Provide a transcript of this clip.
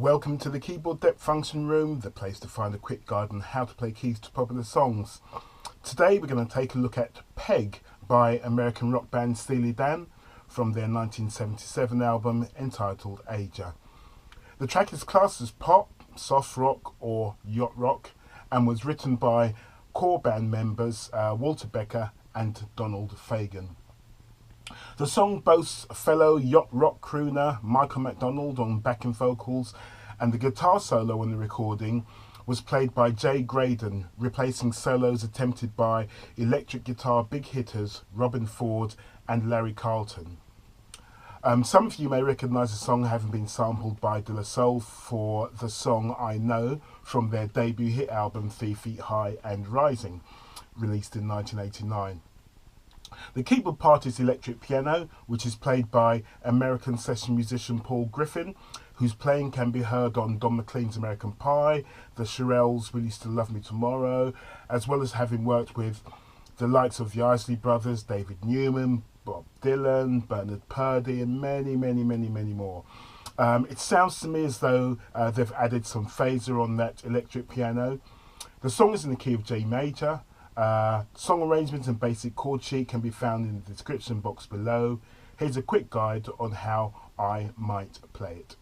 Welcome to the Keyboard Depth Function Room, the place to find a quick guide on how to play keys to popular songs. Today we're going to take a look at Peg by American rock band Steely Dan from their 1977 album entitled Aja. The track is classed as pop, soft rock or yacht rock and was written by core band members Walter Becker and Donald Fagen. The song boasts fellow yacht rock crooner Michael McDonald on backing vocals, and the guitar solo on the recording was played by Jay Graydon, replacing solos attempted by electric guitar big hitters Robben Ford and Larry Carlton. Some of you may recognise the song having been sampled by De La Soul for the song I Know from their debut hit album 3 Feet High and Rising, released in 1989. The keyboard part is electric piano, which is played by American session musician Paul Griffin, whose playing can be heard on Don McLean's American Pie, the Shirelles' Will You Still Love Me Tomorrow, as well as having worked with the likes of the Isley Brothers, David Newman, Bob Dylan, Bernard Purdie, and many more. It sounds to me as though they've added some phaser on that electric piano. The song is in the key of G major. Song arrangements and basic chord sheet can be found in the description box below. Here's a quick guide on how I might play it.